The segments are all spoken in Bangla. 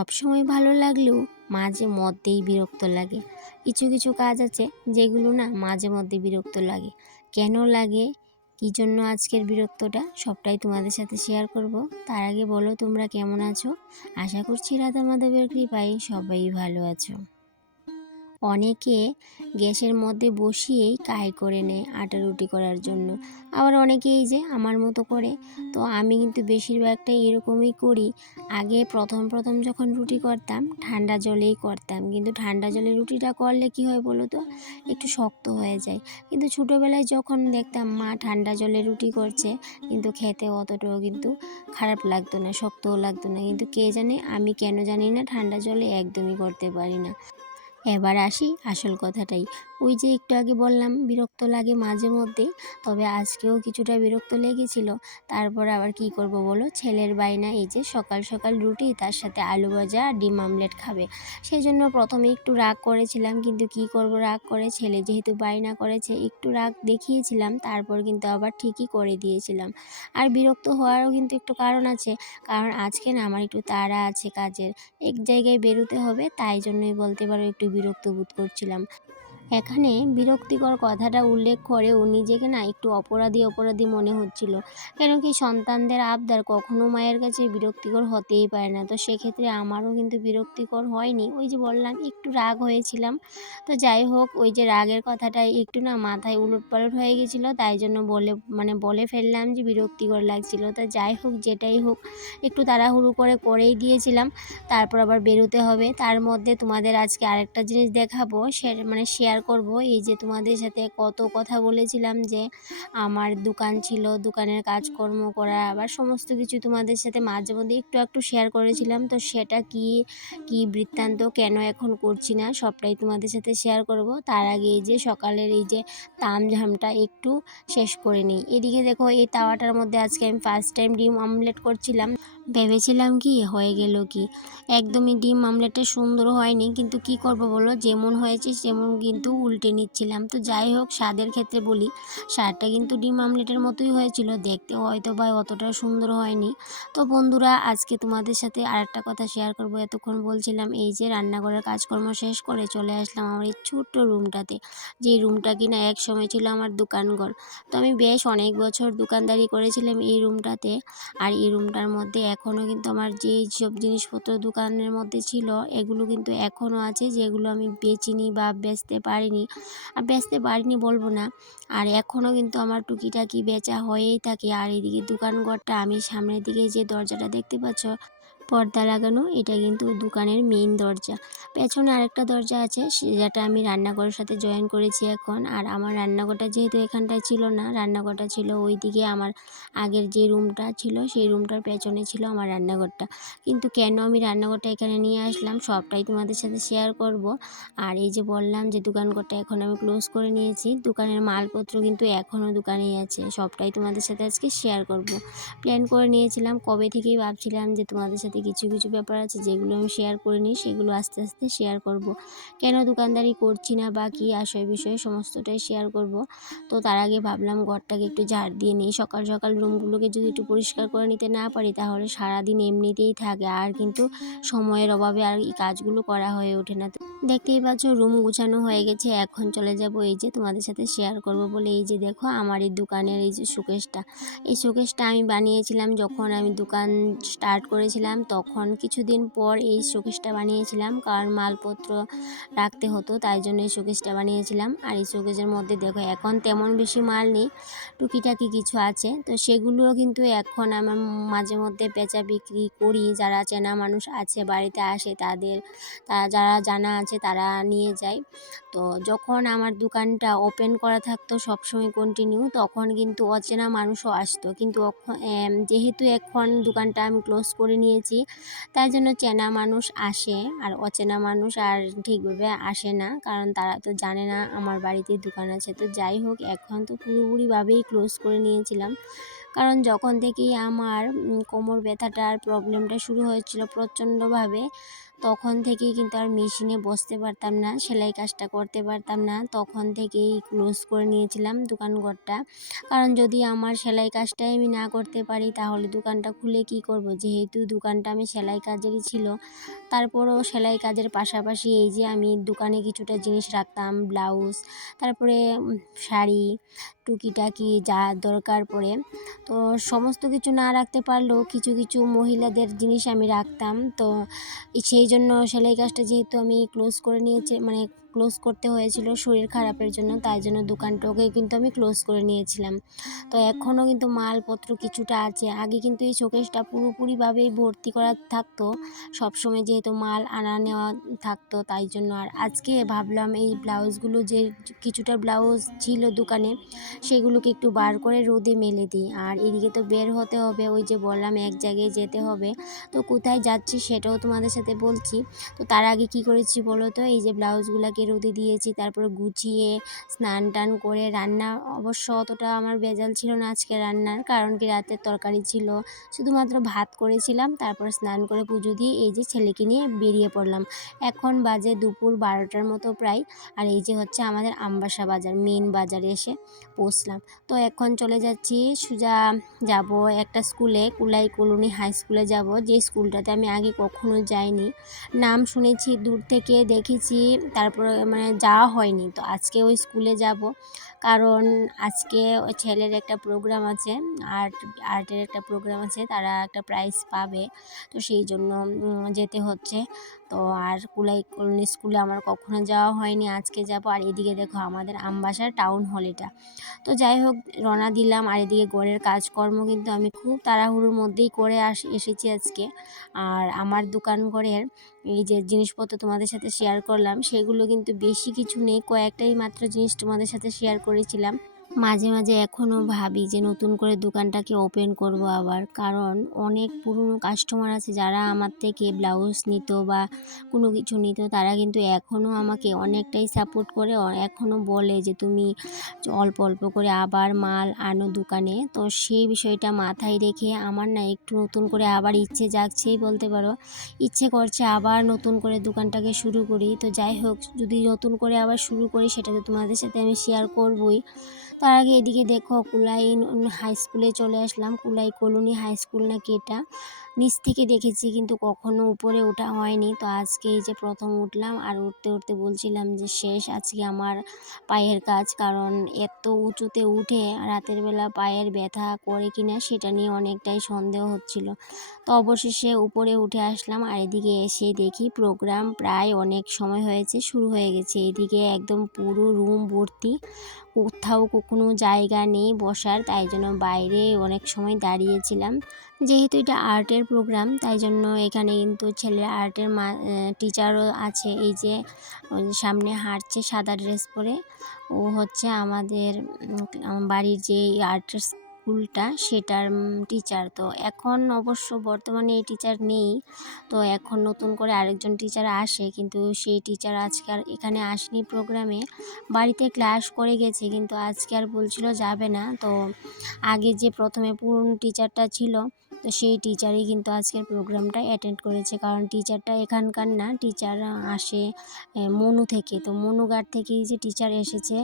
সবসময় ভালো লাগলেও মাঝে মধ্যেই বিরক্ত লাগে। কিছু কিছু কাজ আছে যেগুলো না মাঝে মধ্যে বিরক্ত লাগে। কেন লাগে, কী জন্য আজকের বিরক্তটা সবটাই তোমাদের সাথে শেয়ার করব। তার আগে বলো তোমরা কেমন আছো? আশা করছি রাধা মাধবের কৃপায় সবাই ভালো আছো। অনেকে গ্যাসের মধ্যে বসিয়েই কাই করে নেয় আটা রুটি করার জন্য, আবার অনেকে এই যে আমার মতো করে। তো আমি কিন্তু বেশিরভাগটাই এরকমই করি। আগে প্রথম প্রথম যখন রুটি করতাম ঠান্ডা জলেই করতাম, কিন্তু ঠান্ডা জলে রুটিটা করলে কি হয় বলো তো, একটু শক্ত হয়ে যায়। কিন্তু ছোটোবেলায় যখন দেখতাম মা ঠান্ডা জলে রুটি করছে, কিন্তু খেতে অতটাও কিন্তু খারাপ লাগতো না, শক্তও লাগতো না। কিন্তু কে জানে আমি কেন জানি না ঠান্ডা জলে একদমই করতে পারি না। এবার আসি আসল কথাটাই। ওই যে একটু আগে বললাম বিরক্ত লাগে মাঝে মধ্যে, তবে আজকেও কিছুটা বিরক্ত লেগেছিল। তারপর আবার কি করব বলো, ছেলের বায়না এই যে সকাল সকাল রুটি তার সাথে আলু ভাজা আর ডিম আমলেট খাবে। সেই জন্য প্রথমে একটু রাগ করেছিলাম, কিন্তু কি করব, রাগ করে ছেলে যেহেতু বায়না করেছে একটু রাগ দেখিয়েছিলাম, তারপর কিন্তু আবার ঠিকই করে দিয়েছিলাম। আর বিরক্ত হওয়ারও কিন্তু একটু কারণ আছে, কারণ আজকে না আমার একটু তাড়া আছে কাজের, এক জায়গায় বেরোতে হবে, তাই জন্যই বলতে পারো একটু বিরক্ত বোধ করছিলাম। এখানে বিরক্তিকর কথাটা উল্লেখ করে ও নিজেকে না একটু অপরাধী অপরাধী মনে হচ্ছিল। কেন কি সন্তানদের আবদার কখনো মায়ের কাছে বিরক্তিকর হতেই পারে না। তো সেক্ষেত্রে আমারও কিন্তু বিরক্তিকর হয়নি, ওই যে বললাম একটু রাগ হয়েছিলাম। তো যাই হোক, ওই যে রাগের কথাটাই একটু না মাথায় উলটপালট হয়ে গেছিলো, তাই জন্য বলে ফেললাম যে বিরক্তিকর লাগছিল। তা যাই হোক, যেটাই হোক একটু তাড়াহুড়ো করেই দিয়েছিলাম। তারপর আবার বেরোতে হবে। তার মধ্যে তোমাদের আজকে আরেকটা জিনিস দেখাবো, শেয়ার করব। এই যে তোমাদের সাথে কত কথা বলেছিলাম যে আমার দোকান ছিল, দোকানের কাজকর্ম করা, আবার সমস্ত কিছু তোমাদের সাথে মাঝে মধ্যে একটু একটু শেয়ার করেছিলাম। তো সেটা কি কি বৃত্তান্ত, কেন এখন করছি না, সবটাই তোমাদের সাথে শেয়ার করব। তার আগে এই যে সকালের এই যে তামঝামটা একটু শেষ করে নিই। এদিকে দেখো, এই তাওয়াটার মধ্যে আজকে আমি ফার্স্ট টাইম ডিম অমলেট করছিলাম। ভেবেছিলাম কি হয়ে গেল কি, একদমই ডিম আমলেটটা সুন্দর হয়নি, কিন্তু কি করব বলো, যেমন হয়েছে সেমন কিন্তু উল্টে নিচ্ছিলাম। তো যাই হোক, স্বাদের ক্ষেত্রে বলি, স্বাদটা কিন্তু ডিম আমলেটের মতোই হয়েছিল, দেখতে হয়তো বা অতটা সুন্দর হয়নি। তো বন্ধুরা, আজকে তোমাদের সাথে আরেকটা কথা শেয়ার করব। এতক্ষণ বলছিলাম এই যে রান্নাঘরের কাজকর্ম শেষ করে চলে আসলাম আমার এই ছোট্ট রুমটাতে, যে রুমটা কিনা এক সময় ছিল আমার দোকানঘর। তো আমি বেশ অনেক বছর দোকানদারি করেছিলাম এই রুমটাতে। আর এই রুমটার মধ্যে এখনও কিন্তু আমার যেই সব জিনিসপত্র দোকানের মধ্যে ছিল এগুলো কিন্তু এখনও আছে, যেগুলো আমি বেচিনি বা বেচতে পারিনি বলবো না। আর এখনও কিন্তু আমার টুকিটাকি বেচা হয়েই থাকে। আর এদিকে দোকানঘরটা, আমি সামনের দিকে যে দরজাটা দেখতে পাচ্ছ পর্দা লাগানো, এটা কিন্তু দোকানের মেইন দরজা। পেছনে আরেকটা দরজা আছে, যেটা আমি রান্নাঘরের সাথে জয়েন করেছি এখন। আর আমার রান্নাঘরটা যেহেতু এখানটায় ছিল না, রান্নাঘরটা ছিল ওইদিকে, আমার আগের যে রুমটা ছিল সেই রুমটার পেছনে ছিল আমার রান্নাঘরটা। কিন্তু কেন আমি রান্নাঘরটা এখানে নিয়ে আসলাম সবটাই তোমাদের সাথে শেয়ার করব। আর এই যে বললাম যে দোকানঘরটা এখন আমি ক্লোজ করে নিয়েছি, দোকানের মালপত্র কিন্তু এখনও দোকানেই আছে, সবটাই তোমাদের সাথে আজকে শেয়ার করব। প্ল্যান করে নিয়েছিলাম, কবে থেকেই ভাবছিলাম যে তোমাদের সাথে কিছু কিছু ব্যাপার আছে যেগুলো আমি শেয়ার করিনি, সেগুলো আস্তে আস্তে শেয়ার করব। কেন দোকানদারি করছি না বা কী আশয় বিষয়ে সমস্তটাই শেয়ার করব। তো তার আগে ভাবলাম ঘরটাকে একটু ঝাড় দিয়ে নিই। সকাল সকাল রুমগুলোকে যদি একটু পরিষ্কার করে নিতে না পারি তাহলে সারাদিন এমনিতেই থাকে, আর কিন্তু সময়ের অভাবে আর এই কাজগুলো করা হয়ে ওঠে না। দেখতেই পাচ্ছ রুম গুছানো হয়ে গেছে, এখন চলে যাব এই যে তোমাদের সাথে শেয়ার করব বলে, এই যে দেখো আমার এই দোকানের এই যে শোকেসটা, এই শোকেসটা আমি বানিয়েছিলাম যখন আমি দোকান স্টার্ট করেছিলাম, তখন কিছুদিন পর এই শোকেসটা বানিয়েছিলাম, কারণ মালপত্র রাখতে হতো, তাই জন্য এই শোকেসটা বানিয়েছিলাম। আর এই শোকেসের মধ্যে দেখো এখন তেমন বেশি মাল নেই, টুকিটাকি কিছু আছে। তো সেগুলোও কিন্তু এখন আমার মাঝে মধ্যে বেচা বিক্রি করি, যারা চেনা মানুষ আছে বাড়িতে আসে তারা যারা জানা আছে তারা নিয়ে যায়। তো যখন আমার দোকানটা ওপেন করা থাকতো সবসময় কন্টিনিউ, তখন কিন্তু অচেনা মানুষও আসতো, কিন্তু যেহেতু এখন দোকানটা আমি ক্লোজ করে নিয়েছি, তাই জন্য চেনা মানুষ আসে আর অচেনা মানুষ আর ঠিকভাবে আসে না, কারণ তারা তো জানে না আমার বাড়িতে দোকান আছে। তো যাই হোক, এখন তো পুরোপুরিভাবেই ক্লোজ করে নিয়েছিলাম, কারণ যখন থেকেই আমার কোমর ব্যথাটার প্রবলেমটা শুরু হয়েছিল প্রচণ্ডভাবে, তখন থেকেই কিন্তু আর মেশিনে বসতে পারতাম না, সেলাই কাজটা করতে পারতাম না, তখন থেকেই ক্লোজ করে নিয়েছিলাম দোকানঘরটা। কারণ যদি আমার সেলাই কাজটাই আমি না করতে পারি তাহলে দোকানটা খুলে কি করব, যেহেতু দোকানটা আমি সেলাই কাজেরই ছিল। তারপরও সেলাই কাজের পাশাপাশি এই যে আমি দোকানে কিছুটা জিনিস রাখতাম, ব্লাউজ, তারপরে শাড়ি, টুকিটাকি যা দরকার পড়ে। তো সমস্ত কিছু না রাখতে পারলেও কিছু কিছু মহিলাদের জিনিস আমি রাখতাম। তো সেই জন্য সেলাই কাজটা যেহেতু আমি ক্লোজ করে নিয়েছি, মানে ক্লোজ করতে হয়েছিল শরীর খারাপের জন্য, তাই জন্য দোকানটাকে কিন্তু আমি ক্লোজ করে নিয়েছিলাম। তো এখনও কিন্তু মালপত্র কিছুটা আছে। আগে কিন্তু এই শোকেসটা পুরোপুরিভাবেই ভর্তি করা থাকতো, সবসময় যেহেতু মাল আনা নেওয়া থাকতো, তাই জন্য। আর আজকে ভাবলাম এই ব্লাউজগুলো যে কিছুটা ব্লাউজ ছিল দোকানে, সেগুলোকে একটু বার করে রোদে মেলে দিই। আর এদিকে তো বের হতে হবে, ওই যে বললাম এক জায়গায় যেতে হবে। তো কোথায় যাচ্ছি সেটাও তোমাদের সাথে বলছি। তো তার আগে কি করেছি বলো তো, এই যে ব্লাউজগুলোকে রোদে দিয়েছি, তারপরে গুছিয়ে স্নান টান করে রান্না, অবশ্য অতটা আমার ভেজাল ছিল না আজকে রান্নার, কারণ কি রাতের তরকারি ছিল, শুধুমাত্র ভাত করেছিলাম। তারপর স্নান করে পুজো দিয়ে এই যে ছেলেকে নিয়ে বেরিয়ে পড়লাম। এখন বাজে দুপুর 12টার মতো প্রায়। আর এই যে হচ্ছে আমাদের আমবাসা বাজার, মেন বাজারে এসে পৌঁছলাম। তো এখন চলে যাচ্ছি সোজা, যাব একটা স্কুলে, কুলাই কলোনি হাই স্কুলে যাব, যে স্কুলটাতে আমি আগে কখনো যাইনি। নাম শুনেছি, দূর থেকে দেখেছি, তারপরে মানে যাওয়া হয়নি। তো আজকে ওই স্কুলে যাব, কারণ আজকে ওই ছেলের একটা প্রোগ্রাম আছে, আর্টের একটা প্রোগ্রাম আছে, তারা একটা প্রাইজ পাবে। তো সেই জন্য যেতে হচ্ছে। তো আর কুলাই কলোনি স্কুলে আমার কখনো যাওয়া হয়নি, আজকে যাব। আর এদিকে দেখো আমাদের আমবাসার টাউন হল এটা। তো যাই হোক, রওনা দিলাম। আর এদিকে ঘরের কাজকর্ম কিন্তু আমি খুব তাড়াহুড়োর মধ্যেই করে এসেছি আজকে। আর আমার দোকান ঘরের এই যে জিনিসপত্র তোমাদের সাথে শেয়ার করলাম, সেগুলো কিন্তু বেশি কিছু নেই, কয়েকটাই মাত্র জিনিস তোমাদের সাথে শেয়ার করেছিলাম। মাঝে মাঝে এখনও ভাবি যে নতুন করে দোকানটাকে ওপেন করব আবার, কারণ অনেক পুরনো কাস্টমার আছে যারা আমার থেকে ব্লাউজ নিত বা কোনো কিছু নিত, তারা কিন্তু এখনও আমাকে অনেকটাই সাপোর্ট করে, এখনও বলে যে তুমি অল্প অল্প করে আবার মাল আনো দোকানে। তো সেই বিষয়টা মাথায় রেখে আমার না একটু নতুন করে আবার ইচ্ছে জাগছেই বলতে পারো, ইচ্ছে করছে আবার নতুন করে দোকানটাকে শুরু করি। তো যাই হোক, যদি নতুন করে আবার শুরু করি সেটা তো তোমাদের সাথে আমি শেয়ার করবই। তার আগে এদিকে দেখো কুলাই হাই স্কুলে চলে আসলাম, কুলাই কলোনি হাই স্কুল নাকি এটা। নিচ থেকে দেখেছি কিন্তু কখনো উপরে ওঠা হয়নি। তো আজকে এই যে প্রথম উঠলাম, আর উঠতে উঠতে বলছিলাম যে শেষ আজকে আমার পায়ের কাজ, কারণ এত উঁচুতে উঠে রাতের বেলা পায়ের ব্যথা করে কিনা সেটা নিয়ে অনেকটাই সন্দেহ হচ্ছিল। তো অবশেষে উপরে উঠে আসলাম। আর এদিকে এসে দেখি প্রোগ্রাম প্রায় অনেক সময় হয়েছে, শুরু হয়ে গেছে। এদিকে একদম পুরো রুম ভর্তি, কোথাও কোনো জায়গা নেই বসার, তাই জন্য বাইরে অনেক সময় দাঁড়িয়েছিলাম। যেহেতু এটা আর্টের প্রোগ্রাম, তাই জন্য এখানে কিন্তু ছেলের আর্টের টিচারও আছে। এই যে সামনে হাঁটছে সাদা ড্রেস পরে, ও হচ্ছে আমাদের বাড়ির যে আর্টের স্কুলটা সেটার টিচার। তো এখন অবশ্য বর্তমানে এই টিচার নেই, তো এখন নতুন করে আরেকজন টিচার আসে, কিন্তু সেই টিচার আজকে আর এখানে আসেনি প্রোগ্রামে, বাড়িতে ক্লাস করে গেছে, কিন্তু আজকে আর বলছিল যাবে না। তো আগে যে প্রথমে পুরনো টিচারটা ছিল, তো সেই টিচারই কিন্তু আজকের প্রোগ্রামটা অ্যাটেন্ড করেছে, কারণ টিচারটা এখানকার না, টিচার আসে মনু থেকে। তো মনুঘাট থেকেই যে টিচার এসেছে,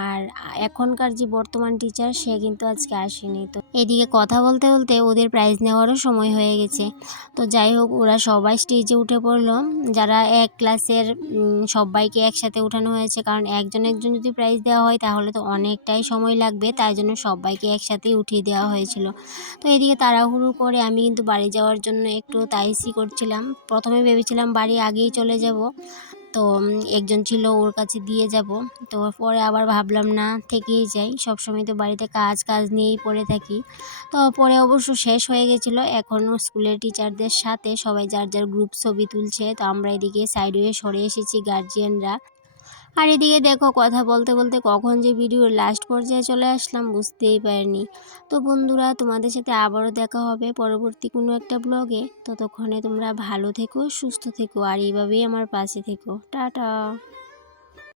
আর এখনকার যে বর্তমান টিচার সে কিন্তু আজকে আসেনি। তো এদিকে কথা বলতে বলতে ওদের প্রাইজ নেওয়ারও সময় হয়ে গেছে। তো যাই হোক, ওরা সবাই স্টেজে উঠে পড়লো, যারা এক ক্লাসের সবাইকে একসাথে উঠানো হয়েছে, কারণ একজন একজন যদি প্রাইজ দেওয়া হয় তাহলে তো অনেকটাই সময় লাগবে, তাই জন্য সবাইকে একসাথেই উঠিয়ে দেওয়া হয়েছিল। তো এদিকে তাড়াহুড়ো করে আমি কিন্তু বাড়ি যাওয়ার জন্য একটু তাইসি করছিলাম। প্রথমে ভেবেছিলাম বাড়ি আগেই চলে যাব, তো একজন ছিল ওর কাছে দিয়ে যাব। তো পরে আবার ভাবলাম না, থেকেই যাই, সবসময় তো বাড়িতে কাজ কাজ নিয়েই পড়ে থাকি। তো পরে অবশ্য শেষ হয়ে গেছিলো, এখনও স্কুলের টিচারদের সাথে সবাই যার যার গ্রুপ ছবি তুলছে। তো আমরা এদিকে সাইড হয়ে সরে এসেছি গার্জিয়ানরা। আর এদিকে দেখো কথা বলতে বলতে কখন যে ভিডিওর লাস্ট পর্যায়ে চলে আসলাম বুঝতেই পারিনি। তো বন্ধুরা, তোমাদের সাথে আবারও দেখা হবে পরবর্তী কোনো একটা ব্লগে। ততক্ষণে তোমরা ভালো থেকো, সুস্থ থেকো, আর এইভাবেই আমার পাশে থেকো। টাটা।